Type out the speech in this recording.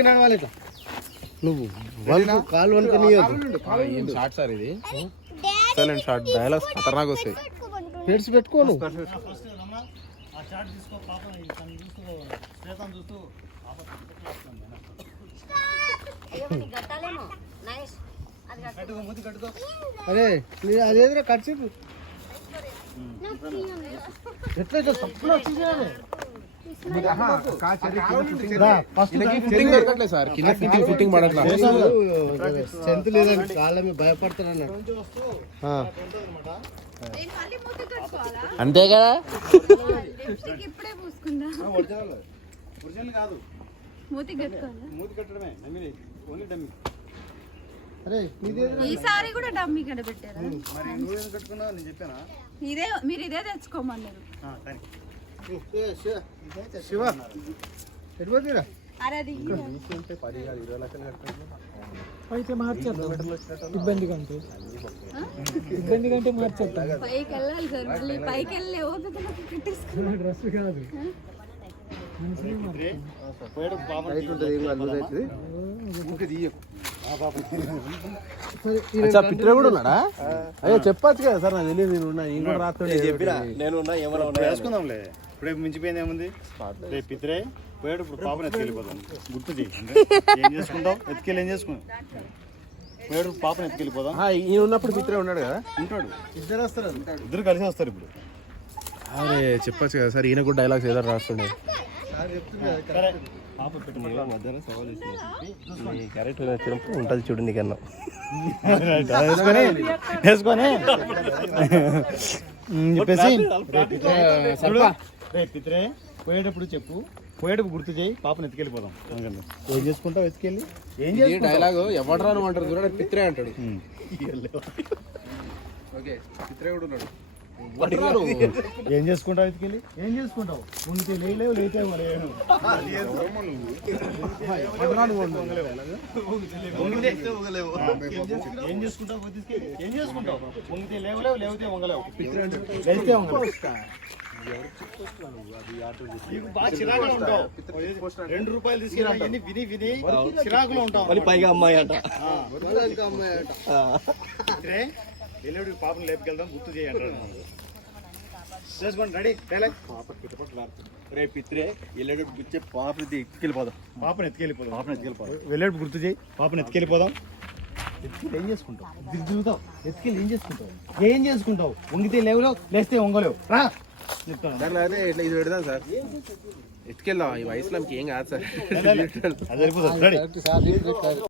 నడవాలి ఇట్లా నువ్వు కాలు వనుకొని ఏం షార్ట్ సార్ ఇది ఎక్సలెంట్ షార్ట్ డైలాగ్స్ ఖతర్నాక్ వస్తాయి హెడ్స్ పెట్టుకోను అరే అదేదిరా కట్ చెప్పు ఎట్లా తప్పులో ఫుటింగ్ స్ట్రెంత్ లేదని కాళ్ళ మీద భయపడతారు అన్నాడు అంతే కదా ఈసారి కూడా డమ్మీ కడ పెట్టారా ఇదే మీరు ఇదే తెచ్చుకోమన్నారు శివ ఎటుపోతురా అయితే మార్చేద్దాం ఇబ్బంది కంటే మార్చేద్దాం పైకి వెళ్ళాలి సార్ మళ్ళీ పైకి వెళ్ళి డ్రెస్ కాదు పిత్ర కూడా ఉన్నాడా అయ్యో చెప్పచ్చు కదా సార్ నాకు తెలియదు నేను ఉన్నా నేను కూడా రాత్రి చెప్పిరా నేను ఉన్నా ఏమన్నా వేసుకుందాంలే ఇప్పుడే మించిపోయింది ఏముంది రేపు పిత్రే పోయాడు ఇప్పుడు పాపను ఎత్తుకెళ్ళిపోతాం గుర్తు చేయి ఏం చేసుకుంటావు ఎత్తుకెళ్ళి ఏం చేసుకున్నాం పోయాడు పాపను ఎత్తుకెళ్ళిపోదాం ఈయన ఉన్నప్పుడు పిత్రే ఉన్నాడు కదా ఉంటాడు ఇద్దరు వస్తారు ఇద్దరు కలిసి వస్తారు ఇప్పుడు అరే చెప్పచ్చు కదా సార్ ఈయన కూడా డైలాగ్స్ ఏదో రాస్తుండే క్యారెక్టర్ నచ్చినప్పుడు ఉంటుంది చూడు నీకన్నా వేసుకొని చెప్పేసి రేపు పిత్రే పోయేటప్పుడు చెప్పు పోయేటప్పుడు గుర్తు చేయి పాపను ఎత్తుకెళ్ళిపోదాం ఏం చేసుకుంటావు ఎత్తుకెళ్ళి ఏం చేసి డైలాగ్ ఎవరు రాను అంటారు చూడ పిత్రే అంటాడు ఓకే పిత్రే కూడా ఉన్నాడు ఏం చేసుకుంటావు ఎత్తుకెళ్ళి ఏం చేసుకుంటావు ఉంటే లేవు లేచేమో లేను ఏం చేసుకుంటావు ఏం చేసుకుంటావు ఉంటే లేవు లేవుతే వంగలేవు లేస్తే వంగలేవు ₹2 తీసుకెళ్ళి విని విని చిరాకులో ఉంటాం పైగా అమ్మాయి అంట ఎల్లుడి పాపను లేపుకెళ్దాం గుర్తు చేయంటాడు చేసుకోండి రెడీ రేపు పిత్రే ఎల్లుడి గుర్చే పాపని ఎత్తుకెళ్ళిపోదాం పాపను ఎత్తుకెళ్ళిపోదాం వెళ్ళేడు గుర్తు చేయి పాపను ఎత్తుకెళ్ళిపోదాం ఎత్తుకెళ్ళి ఏం చేసుకుంటావు దిగుతావు ఎత్తుకెళ్ళి ఏం చేసుకుంటావు వంగితే లేవులేవు లేస్తే వంగలేవు రా దాంట్లో అయితే ఇట్లా ఇది పెడదాం సార్ ఎత్తుకెళ్దాం ఈ వయసులో ఏం కాదు సార్ అది సరిపోతుంది